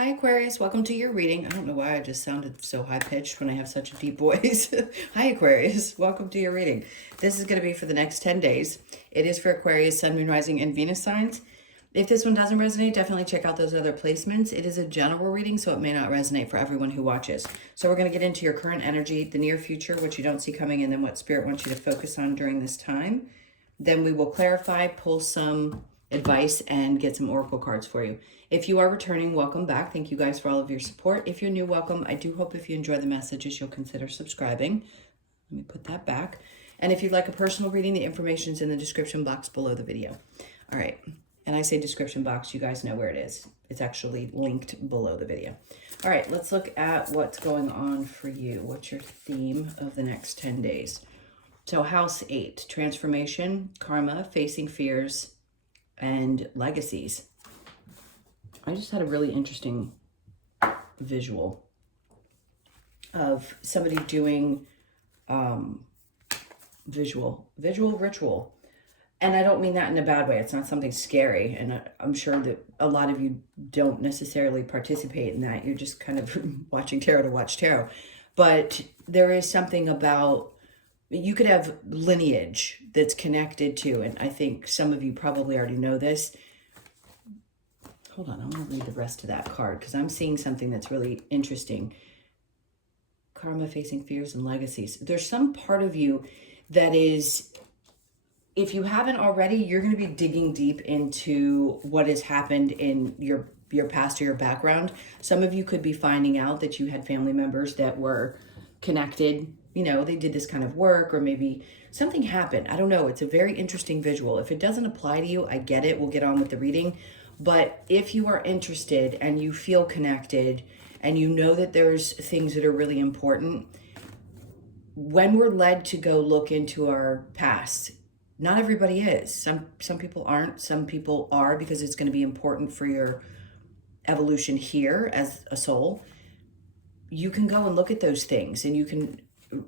Hi Aquarius, welcome to your reading. I don't know why I just sounded so high-pitched when I have such a deep voice. Hi Aquarius, welcome to your reading. This is going to be for the next 10 days. It is for Aquarius, Sun, Moon, Rising, and Venus signs. If this one doesn't resonate, definitely check out those other placements. It is a general reading, so it may not resonate for everyone who watches. So we're going to get into your current energy, the near future, what you don't see coming, and then what Spirit wants you to focus on during this time. Then we will clarify, pull some advice, and get some oracle cards for you. If you are returning, welcome back. Thank you guys for all of your support. If you're new, welcome. I do hope if you enjoy the messages, you'll consider subscribing. Let me put that back. And if you'd like a personal reading, the information's in the description box below the video. All right. And I say description box, you guys know where it is. It's actually linked below the video. All right, let's look at what's going on for you. What's your theme of the next 10 days? So house 8, transformation, karma, facing fears, and legacies. I just had a really interesting visual of somebody doing visual ritual. And I don't mean that in a bad way. It's not something scary. And I'm sure that a lot of you don't necessarily participate in that. You're just kind of watching tarot to watch tarot. But there is something about, you could have lineage that's connected to, and I think some of you probably already know this. Hold on, I'm going to read the rest of that card because I'm seeing something that's really interesting. Karma, facing fears, and legacies. There's some part of you that is, if you haven't already, you're going to be digging deep into what has happened in your past or your background. Some of you could be finding out that you had family members that were connected. You know, they did this kind of work, or maybe something happened. I don't know. It's a very interesting visual. If it doesn't apply to you, I get it. We'll get on with the reading. But if you are interested and you feel connected and you know that there's things that are really important, when we're led to go look into our past, not everybody is. Some people aren't. Some people are, because it's going to be important for your evolution here as a soul. You can go and look at those things, and you can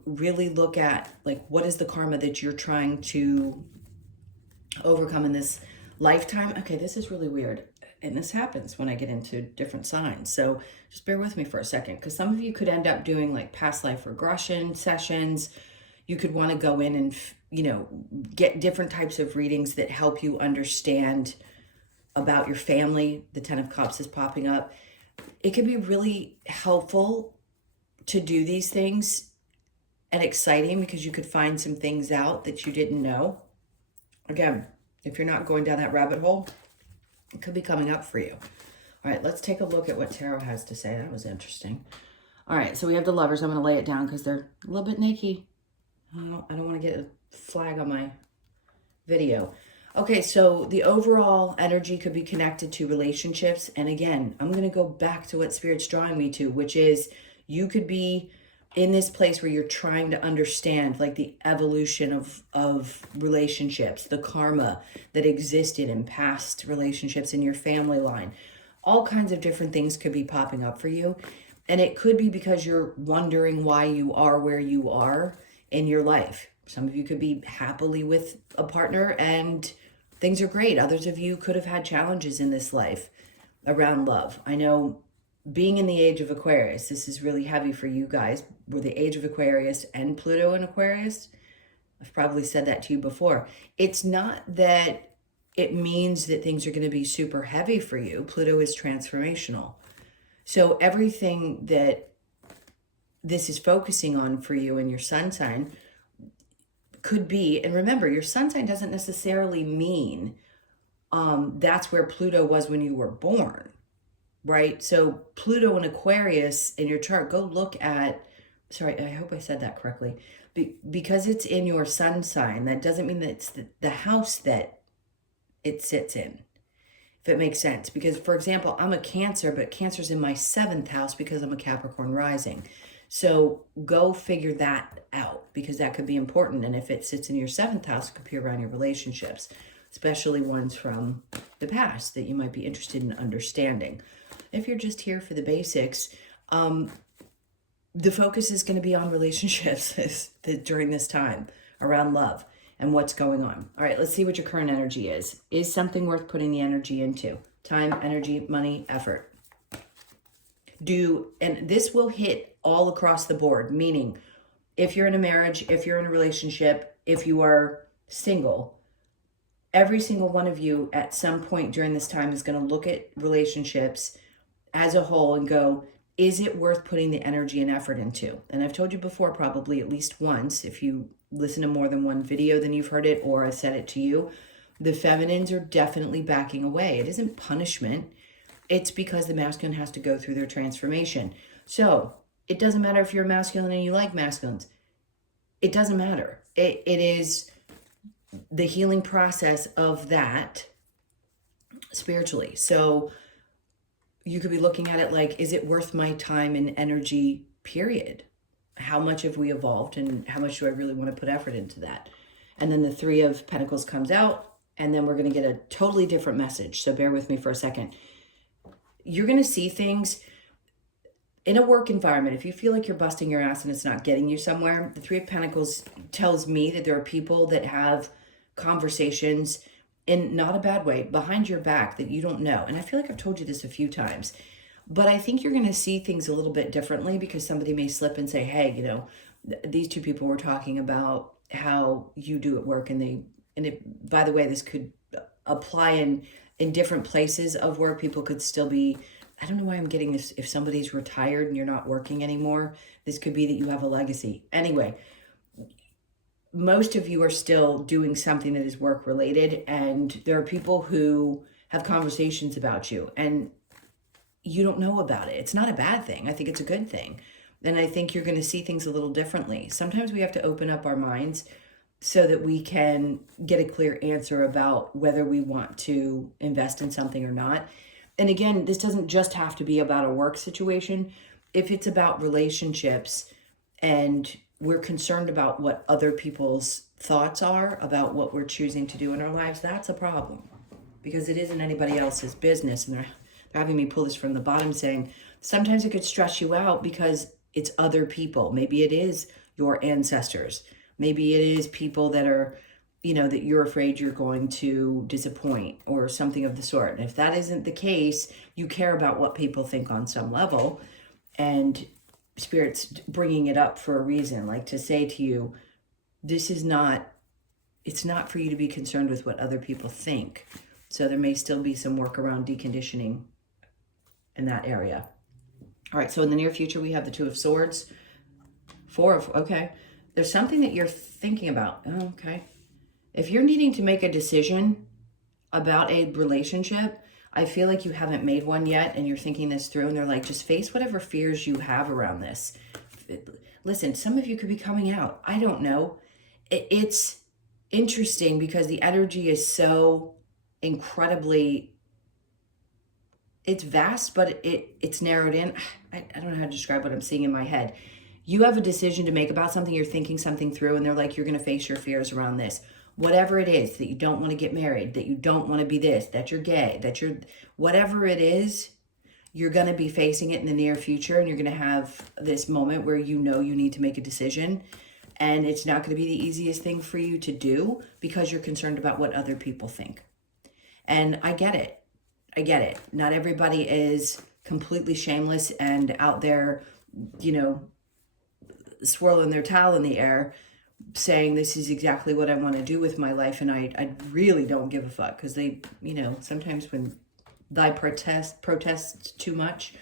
really look at, like, what is the karma that you're trying to overcome in this lifetime. Okay, this is really weird. And this happens when I get into different signs. So just bear with me for a second, because some of you could end up doing like past life regression sessions. You could want to go in and, you know, get different types of readings that help you understand about your family. The 10 of Cups is popping up. It can be really helpful to do these things and exciting, because you could find some things out that you didn't know. Again, if you're not going down that rabbit hole, it could be coming up for you. All right, let's take a look at what tarot has to say. That was interesting. All right, so we have the Lovers. I'm going to lay it down because they're a little bit naked. I don't want to get a flag on my video. Okay, so the overall energy could be connected to relationships. And again, I'm going to go back to what Spirit's drawing me to, which is you could be in this place where you're trying to understand, like, the evolution of relationships, the karma that existed in past relationships in your family line. All kinds of different things could be popping up for you. And it could be because you're wondering why you are where you are in your life. Some of you could be happily with a partner and things are great. Others of you could have had challenges in this life around love. I know, being in the age of Aquarius, this is really heavy for you guys. We're the age of Aquarius and Pluto in Aquarius. I've probably said that to you before. It's not that it means that things are going to be super heavy for you. Pluto is transformational. So everything that this is focusing on for you in your sun sign could be, and remember, your sun sign doesn't necessarily mean that's where Pluto was when you were born. Right? So Pluto and Aquarius in your chart, go look at, sorry, I hope I said that correctly. Because it's in your sun sign, that doesn't mean that it's the house that it sits in, if it makes sense. Because, for example, I'm a Cancer, but Cancer's in my 7th house because I'm a Capricorn rising. So go figure that out, because that could be important. And if it sits in your 7th house, it could be around your relationships, especially ones from the past that you might be interested in understanding. If you're just here for the basics, the focus is going to be on relationships during this time, around love and what's going on. All right, let's see what your current energy is. Is something worth putting the energy into? Time, energy, money, effort. And this will hit all across the board, meaning if you're in a marriage, if you're in a relationship, if you are single, every single one of you at some point during this time is going to look at relationships as a whole and go, is it worth putting the energy and effort into? And I've told you before, probably at least once, if you listen to more than one video, then you've heard it, or I said it to you, the feminines are definitely backing away. It isn't punishment. It's because the masculine has to go through their transformation. So it doesn't matter if you're masculine and you like masculines. It doesn't matter. It is the healing process of that spiritually. So you could be looking at it like, is it worth my time and energy, period? How much have we evolved and how much do I really want to put effort into that? And then the Three of Pentacles comes out, and then we're going to get a totally different message. So bear with me for a second. You're going to see things in a work environment. If you feel like you're busting your ass and it's not getting you somewhere, the Three of Pentacles tells me that there are people that have conversations in not a bad way behind your back that you don't know. And I feel like I've told you this a few times, but I think you're going to see things a little bit differently because somebody may slip and say, hey, you know, these two people were talking about how you do at work, by the way, this could apply in different places of work. People could still be, I don't know why I'm getting this. If somebody's retired and you're not working anymore, this could be that you have a legacy. Anyway, most of you are still doing something that is work related, and there are people who have conversations about you and you don't know about it. It's not a bad thing. I think it's a good thing. And I think you're going to see things a little differently. Sometimes we have to open up our minds so that we can get a clear answer about whether we want to invest in something or not. And again, this doesn't just have to be about a work situation. If it's about relationships and we're concerned about what other people's thoughts are about what we're choosing to do in our lives, that's a problem because it isn't anybody else's business. And they're having me pull this from the bottom saying, sometimes it could stress you out because it's other people. Maybe it is your ancestors. Maybe it is people that are, you know, that you're afraid you're going to disappoint or something of the sort. And if that isn't the case, you care about what people think on some level, and Spirit's bringing it up for a reason, like to say to you, it's not for you to be concerned with what other people think. So there may still be some work around deconditioning in that area. All right, so in the near future, we have the Two of Swords. Okay. There's something that you're thinking about. Oh, okay. If you're needing to make a decision about a relationship, I feel like you haven't made one yet and you're thinking this through, and they're like, just face whatever fears you have around this. Listen, some of you could be coming out. I don't know. It's interesting because the energy is so incredibly, it's vast, but it's narrowed in. I don't know how to describe what I'm seeing in my head. You have a decision to make about something, you're thinking something through, and they're like, you're going to face your fears around this. Whatever it is, that you don't want to get married, that you don't want to be this, that you're gay, that you're, whatever it is, you're going to be facing it in the near future, and you're going to have this moment where you know you need to make a decision, and it's not going to be the easiest thing for you to do because you're concerned about what other people think. And I get it. I get it. Not everybody is completely shameless and out there, you know, swirling their towel in the air saying this is exactly what I want to do with my life, and I really don't give a fuck, because they, you know, sometimes when they protest too much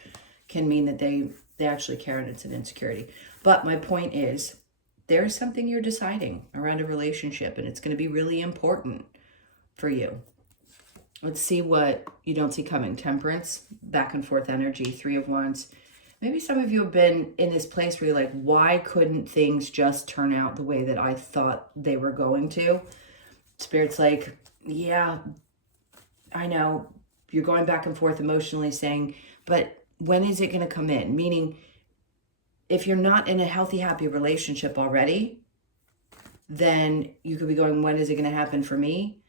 can mean that they actually care, and it's an insecurity. But my point is, there's something you're deciding around a relationship, and it's going to be really important for you. Let's see what you don't see coming. Temperance, back and forth energy, Three of Wands. Maybe some of you have been in this place where you're like, why couldn't things just turn out the way that I thought they were going to? Spirit's like, yeah, I know. You're going back and forth emotionally saying, but when is it going to come in? Meaning, if you're not in a healthy, happy relationship already, then you could be going, when is it going to happen for me?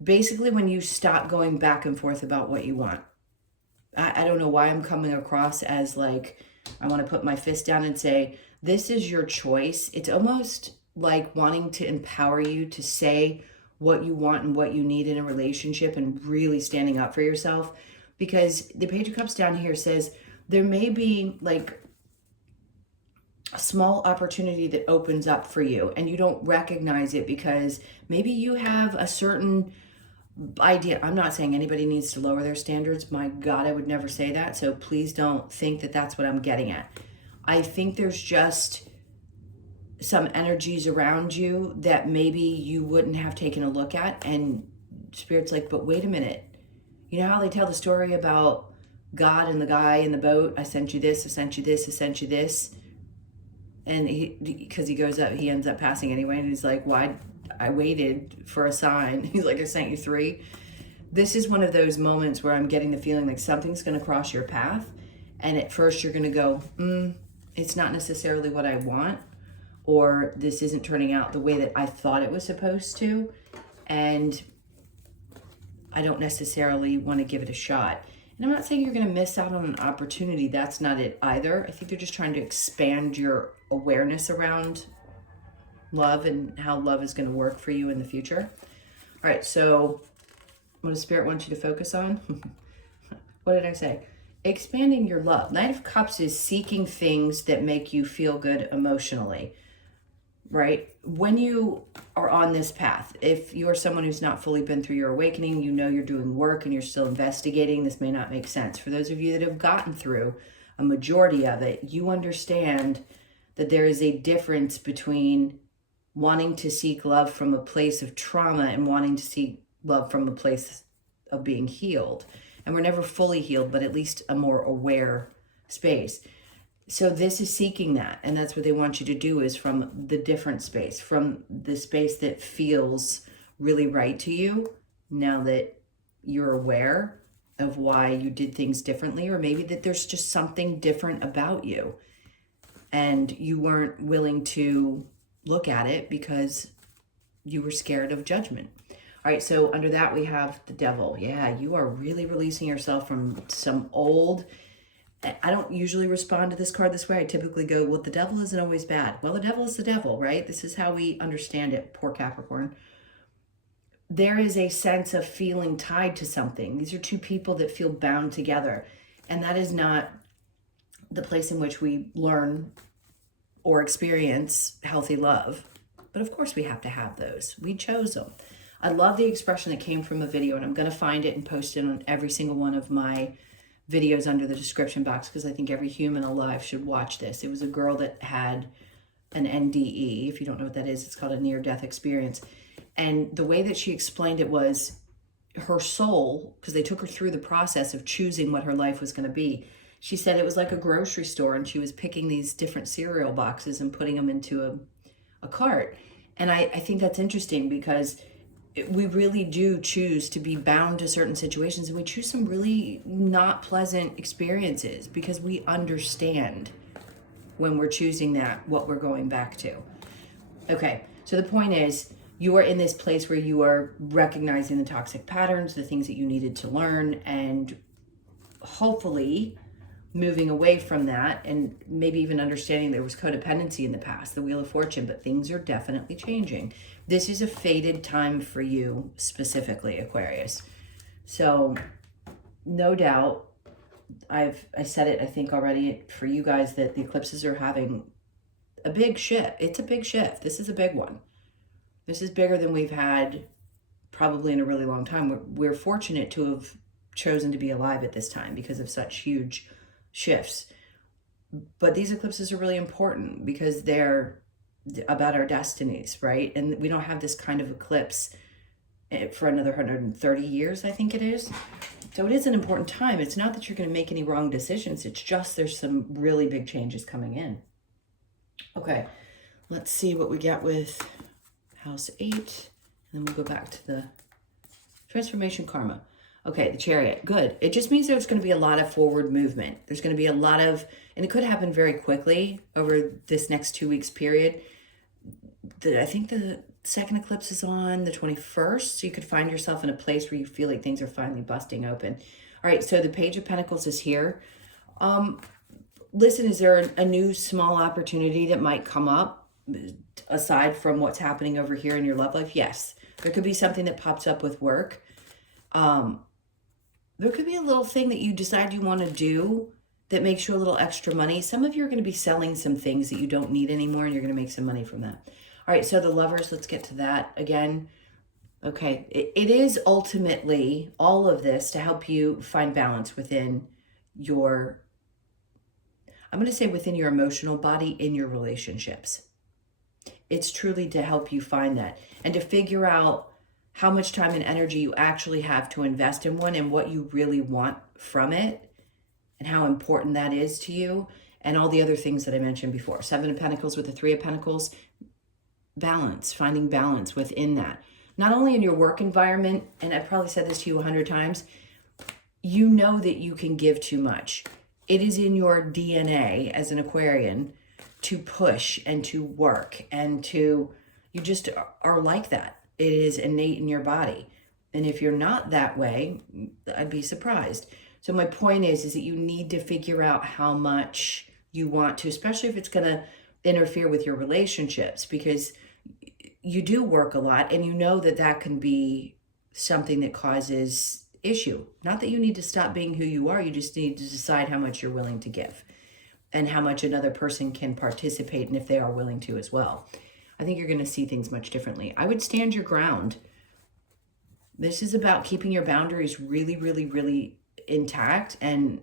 Basically, when you stop going back and forth about what you want. I don't know why I'm coming across as like, I want to put my fist down and say, this is your choice. It's almost like wanting to empower you to say what you want and what you need in a relationship and really standing up for yourself. Because the Page of Cups down here says, there may be like a small opportunity that opens up for you and you don't recognize it because maybe you have a certain idea. I'm not saying anybody needs to lower their standards. My God, I would never say that. So please don't think that that's what I'm getting at. I think there's just some energies around you that maybe you wouldn't have taken a look at. And Spirit's like, but wait a minute. You know how they tell the story about God and the guy in the boat? I sent you this, I sent you this, I sent you this. And because he goes up, he ends up passing anyway. And he's like, why? I waited for a sign. He's like, I sent you 3. This is one of those moments where I'm getting the feeling like something's going to cross your path. And at first you're going to go, it's not necessarily what I want. Or this isn't turning out the way that I thought it was supposed to. And I don't necessarily want to give it a shot. And I'm not saying you're going to miss out on an opportunity. That's not it either. I think they're just trying to expand your awareness around love and how love is going to work for you in the future. All right, so what does Spirit want you to focus on? What did I say? Expanding your love. Knight of Cups is seeking things that make you feel good emotionally, right? When you are on this path, if you are someone who's not fully been through your awakening, you know you're doing work and you're still investigating, this may not make sense. For those of you that have gotten through a majority of it, you understand that there is a difference between wanting to seek love from a place of trauma and wanting to seek love from a place of being healed. And we're never fully healed, but at least a more aware space. So this is seeking that. And that's what they want you to do, is from the different space, from the space that feels really right to you, now that you're aware of why you did things differently, or maybe that there's just something different about you and you weren't willing to look at it because you were scared of judgment. All right, so under that we have the Devil. Yeah, you are really releasing yourself from some old... I don't usually respond to this card this way. I typically go, well, the devil isn't always bad. Well, the devil is the devil, right? This is how we understand it, poor Capricorn. There is a sense of feeling tied to something. These are two people that feel bound together. And that is not the place in which we learn or experience healthy love. But of course we have to have those. We chose them. I love the expression that came from a video, and I'm going to find it and post it on every single one of my videos under the description box, because I think every human alive should watch this. It was a girl that had an NDE. If you don't know what that is, it's called a near-death experience. And the way that she explained it was her soul, because they took her through the process of choosing what her life was going to be. She said it was like a grocery store, and she was picking these different cereal boxes and putting them into a cart. And I think that's interesting, because we really do choose to be bound to certain situations, and we choose some really not pleasant experiences because we understand when we're choosing that what we're going back to. Okay, so the point is, you are in this place where you are recognizing the toxic patterns, the things that you needed to learn, and hopefully moving away from that, and maybe even understanding there was codependency in the past, the Wheel of Fortune, but things are definitely changing. This is a fated time for you specifically, Aquarius. So no doubt, I said it, I think already for you guys, that the eclipses are having a big shift. It's a big shift. This is a big one. This is bigger than we've had probably in a really long time. We're fortunate to have chosen to be alive at this time because of such huge shifts. But these eclipses are really important because they're about our destinies, right? And we don't have this kind of eclipse for another 130 years, I think it is. So it is an important time. It's not that you're going to make any wrong decisions. It's just there's some really big changes coming in. Okay, let's see what we get with House 8. And then we'll go back to the transformation karma. Okay, the Chariot, good. It just means there's going to be a lot of forward movement. There's going to be a lot of, and it could happen very quickly over this next 2 weeks period. I think the second eclipse is on the 21st, so you could find yourself in a place where you feel like things are finally busting open. All right, so the Page of Pentacles is here. Listen, is there a new small opportunity that might come up aside from what's happening over here in your love life? Yes, there could be something that pops up with work. There could be a little thing that you decide you want to do that makes you a little extra money. Some of you are going to be selling some things that you don't need anymore, and you're going to make some money from that. All right, so the Lovers, let's get to that again. Okay, it is ultimately all of this to help you find balance within your, I'm going to say within your emotional body in your relationships. It's truly to help you find that and to figure out how much time and energy you actually have to invest in one and what you really want from it and how important that is to you and all the other things that I mentioned before. 7 of Pentacles with the 3 of Pentacles. Balance, finding balance within that. Not only in your work environment, and I've probably said this to you 100 times, you know that you can give too much. It is in your DNA as an Aquarian to push and to work and to, you just are like that. It is innate in your body. And if you're not that way, I'd be surprised. So my point is that you need to figure out how much you want to, especially if it's going to interfere with your relationships, because you do work a lot and you know that that can be something that causes issue. Not that you need to stop being who you are. You just need to decide how much you're willing to give and how much another person can participate and if they are willing to as well. I think you're going to see things much differently. I would stand your ground. This is about keeping your boundaries really, really, really intact. And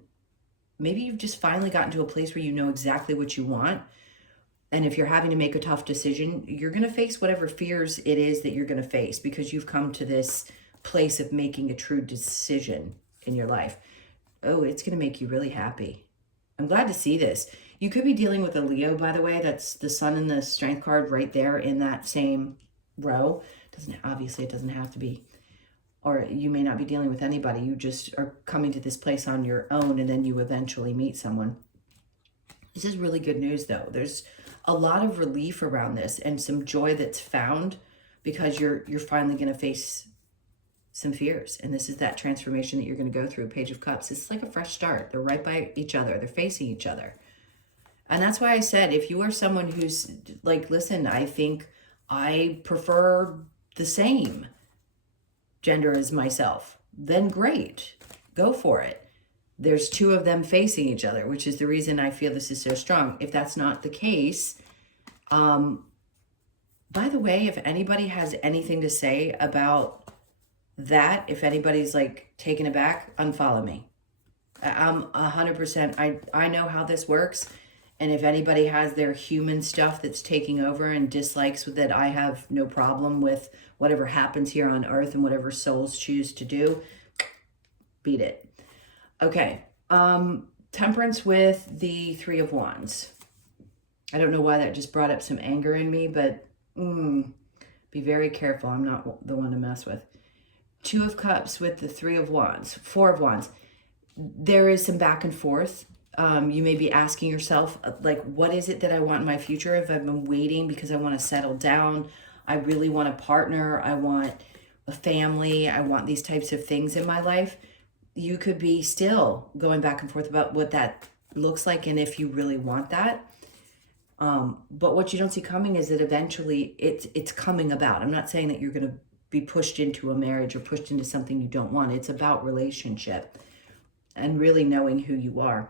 maybe you've just finally gotten to a place where you know exactly what you want. And if you're having to make a tough decision, you're going to face whatever fears it is that you're going to face because you've come to this place of making a true decision in your life. Oh, it's going to make you really happy. I'm glad to see this. You could be dealing with a Leo, by the way. That's the Sun and the Strength card right there in that same row. Obviously, it doesn't have to be. Or you may not be dealing with anybody. You just are coming to this place on your own and then you eventually meet someone. This is really good news, though. There's a lot of relief around this and some joy that's found because you're finally going to face some fears. And this is that transformation that you're going to go through. Page of Cups. It's like a fresh start. They're right by each other. They're facing each other. And that's why I said, if you are someone who's like, listen, I think I prefer the same gender as myself, then great. Go for it. There's 2 of them facing each other, which is the reason I feel this is so strong. If that's not the case, by the way, if anybody has anything to say about that, if anybody's like taken aback, unfollow me. I'm 100%. I know how this works. And if anybody has their human stuff that's taking over and dislikes that, I have no problem with whatever happens here on earth and whatever souls choose to do. Beat it. Okay, Temperance with the 3 of Wands. I don't know why that just brought up some anger in me, but be very careful. I'm not the one to mess with. 2 of Cups with the 3 of Wands, 4 of Wands. There is some back and forth. You may be asking yourself, like, what is it that I want in my future? If I've been waiting because I want to settle down, I really want a partner, I want a family, I want these types of things in my life. You could be still going back and forth about what that looks like and if you really want that. But what you don't see coming is that eventually it's coming about. I'm not saying that you're going to be pushed into a marriage or pushed into something you don't want. It's about relationship and really knowing who you are.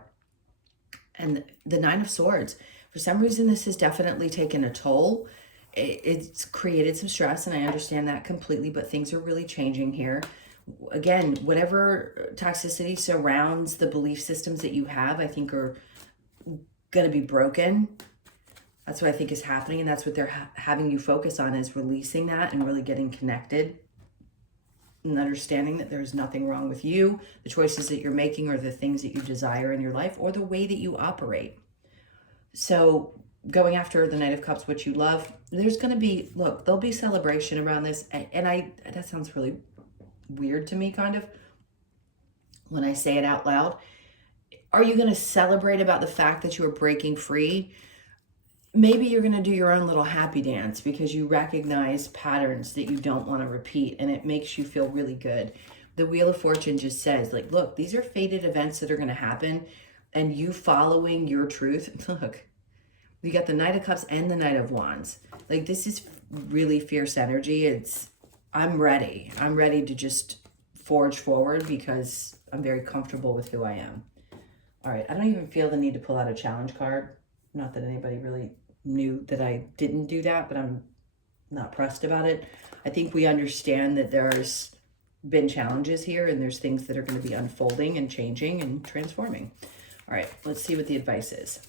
And the 9 of Swords, for some reason, this has definitely taken a toll. It's created some stress, and I understand that completely, but things are really changing here. Again, whatever toxicity surrounds the belief systems that you have, I think are going to be broken. That's what I think is happening, and that's what they're having you focus on, is releasing that and really getting connected and understanding that there's nothing wrong with you, the choices that you're making, or the things that you desire in your life, or the way that you operate. So going after the Knight of Cups, what you love, there's going to be, look, there'll be celebration around this. And that sounds really weird to me, kind of, when I say it out loud. Are you going to celebrate about the fact that you are breaking free? Maybe you're going to do your own little happy dance because you recognize patterns that you don't want to repeat, and it makes you feel really good. The Wheel of Fortune just says, like, look, these are fated events that are going to happen, and you following your truth. Look, we got the Knight of Cups and the Knight of Wands. Like, this is really fierce energy. I'm ready. I'm ready to just forge forward because I'm very comfortable with who I am. All right, I don't even feel the need to pull out a challenge card. Not that anybody really knew that I didn't do that, but I'm not pressed about it. I think we understand that there's been challenges here and there's things that are going to be unfolding and changing and transforming. All right, let's see what the advice is.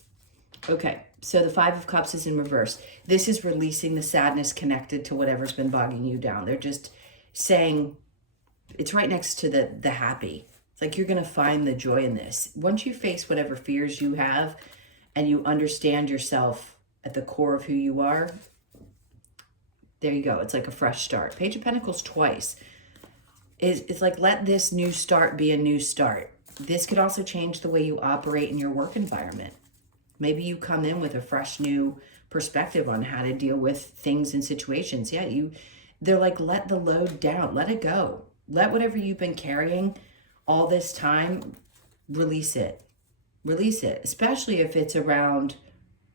Okay, so the Five of Cups is in reverse. This is releasing the sadness connected to whatever's been bogging you down. They're just saying, it's right next to the happy. It's like you're going to find the joy in this. Once you face whatever fears you have and you understand yourself at the core of who you are, there you go. It's like a fresh start. Page of Pentacles twice. It's like, let this new start be a new start. This could also change the way you operate in your work environment. Maybe you come in with a fresh new perspective on how to deal with things and situations. Yeah, they're like, let the load down, let it go. Let whatever you've been carrying all this time, release it. Release it, especially if it's around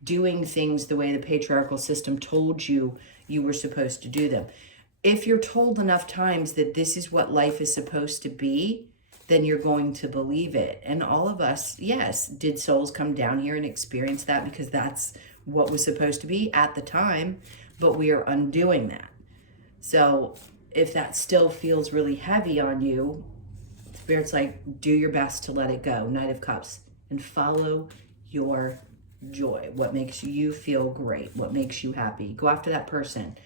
doing things the way the patriarchal system told you you were supposed to do them. If you're told enough times that this is what life is supposed to be, then you're going to believe it. And all of us, yes, did souls come down here and experience that because that's what was supposed to be at the time, but we are undoing that. So if that still feels really heavy on you, Spirit's like, do your best to let it go. Knight of Cups. And follow your joy. What makes you feel great? What makes you happy? Go after that person.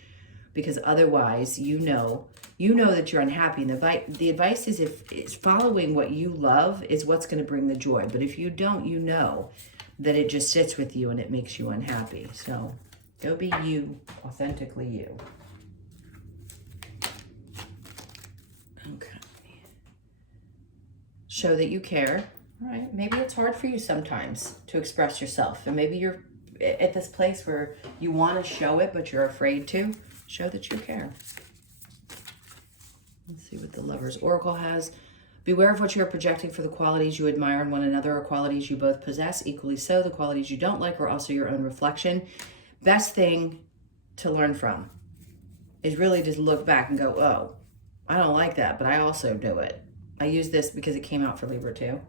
Because otherwise, you know that you're unhappy. And the advice is, if it's following what you love is what's going to bring the joy. But if you don't, you know that it just sits with you and it makes you unhappy. So go be you, authentically you. Okay. Show that you care. All right. Maybe it's hard for you sometimes to express yourself. And maybe you're at this place where you want to show it, but you're afraid to. Show that you care. Let's see what the Lover's Oracle has. Beware of what you're projecting for the qualities you admire in one another or qualities you both possess. Equally so, the qualities you don't like are also your own reflection. Best thing to learn from is really just look back and go, oh, I don't like that, but I also do it. I use this because it came out for Libra too.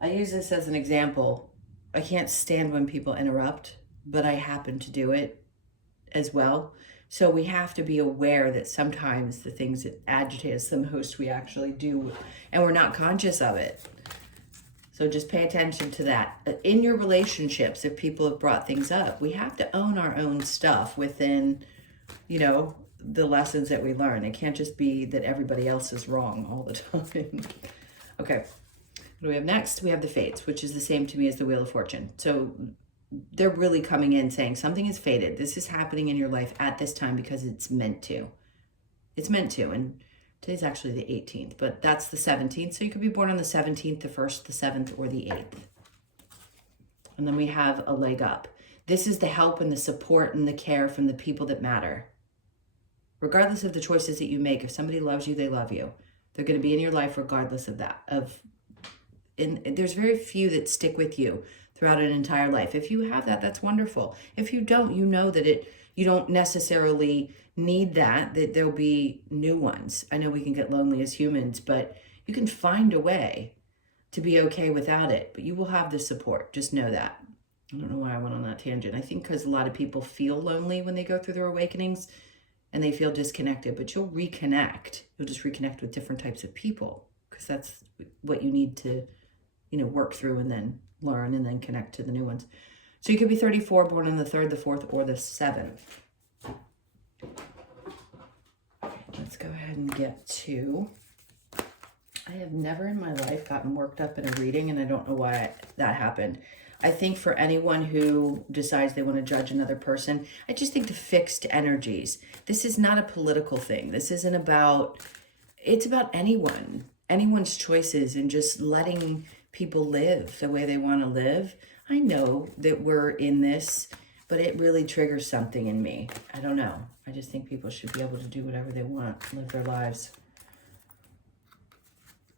I use this as an example. I can't stand when people interrupt, but I happen to do it as well. So we have to be aware that sometimes the things that agitate us the most, we actually do, and we're not conscious of it. So just pay attention to that. In your relationships, if people have brought things up, we have to own our own stuff within, the lessons that we learn. It can't just be that everybody else is wrong all the time. Okay. What do we have next? We have the Fates, which is the same to me as the Wheel of Fortune. So they're really coming in saying something is fated. This is happening in your life at this time because it's meant to. It's meant to. And today's actually the 18th, but that's the 17th. So you could be born on the 17th, the 1st, the 7th, or the 8th. And then we have a leg up. This is the help and the support and the care from the people that matter. Regardless of the choices that you make, if somebody loves you, they love you. They're going to be in your life regardless of that. And there's very few that stick with you throughout an entire life. If you have that, that's wonderful. If you don't, you know that you don't necessarily need that there'll be new ones. I know we can get lonely as humans, but you can find a way to be okay without it. But you will have the support. Just know that. I don't know why I went on that tangent. I think because a lot of people feel lonely when they go through their awakenings and they feel disconnected, but you'll reconnect. You'll just reconnect with different types of people because that's what you need to, work through and then learn and then connect to the new ones. So you could be 34, born on the 3rd, the 4th, or the 7th. Let's go ahead and get to, I have never in my life gotten worked up in a reading, and I don't know why that happened. I think for anyone who decides they want to judge another person, I just think the fixed energies. This is not a political thing. This isn't about, it's about anyone's choices and just letting people live the way they want to live. I know that we're in this, but it really triggers something in me. I don't know. I just think people should be able to do whatever they want, live their lives.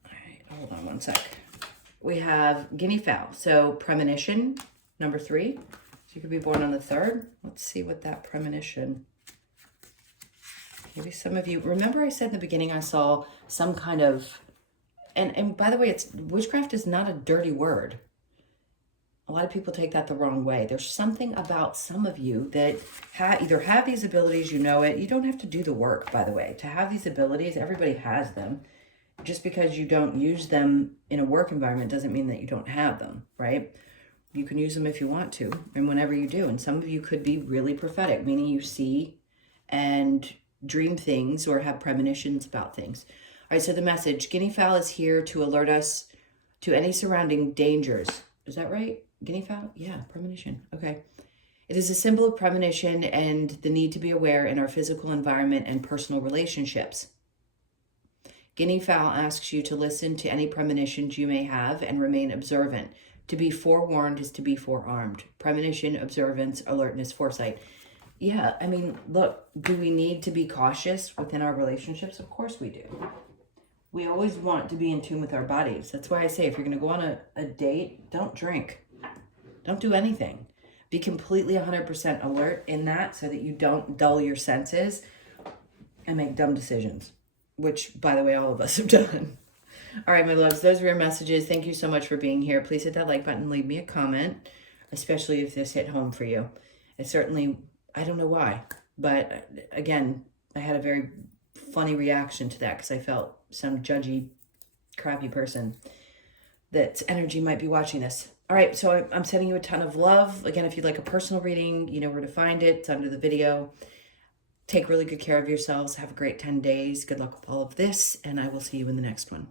All right, hold on one sec. We have guinea fowl. So premonition, number 3. So you could be born on the 3rd. Let's see what that premonition. Maybe some of you, remember I said in the beginning I saw some kind of And by the way, witchcraft is not a dirty word. A lot of people take that the wrong way. There's something about some of you that either have these abilities, you know it. You don't have to do the work, by the way. To have these abilities, everybody has them. Just because you don't use them in a work environment doesn't mean that you don't have them, right? You can use them if you want to, and whenever you do. And some of you could be really prophetic, meaning you see and dream things or have premonitions about things. All right, so the message, guinea fowl is here to alert us to any surrounding dangers. Is that right? Guinea fowl? Yeah, premonition. Okay. It is a symbol of premonition and the need to be aware in our physical environment and personal relationships. Guinea fowl asks you to listen to any premonitions you may have and remain observant. To be forewarned is to be forearmed. Premonition, observance, alertness, foresight. Yeah, I mean, look, do we need to be cautious within our relationships? Of course we do. We always want to be in tune with our bodies. That's why I say if you're going to go on a date, don't drink. Don't do anything. Be completely 100% alert in that so that you don't dull your senses and make dumb decisions, which, by the way, all of us have done. All right, my loves, those were your messages. Thank you so much for being here. Please hit that like button, leave me a comment, especially if this hit home for you. It certainly, I don't know why, but again, I had a very funny reaction to that because I felt some judgy, crappy person that's energy might be watching this. All right, so I'm sending you a ton of love. Again, if you'd like a personal reading, you know where to find it. It's under the video. Take really good care of yourselves. Have a great 10 days. Good luck with all of this, and I will see you in the next one.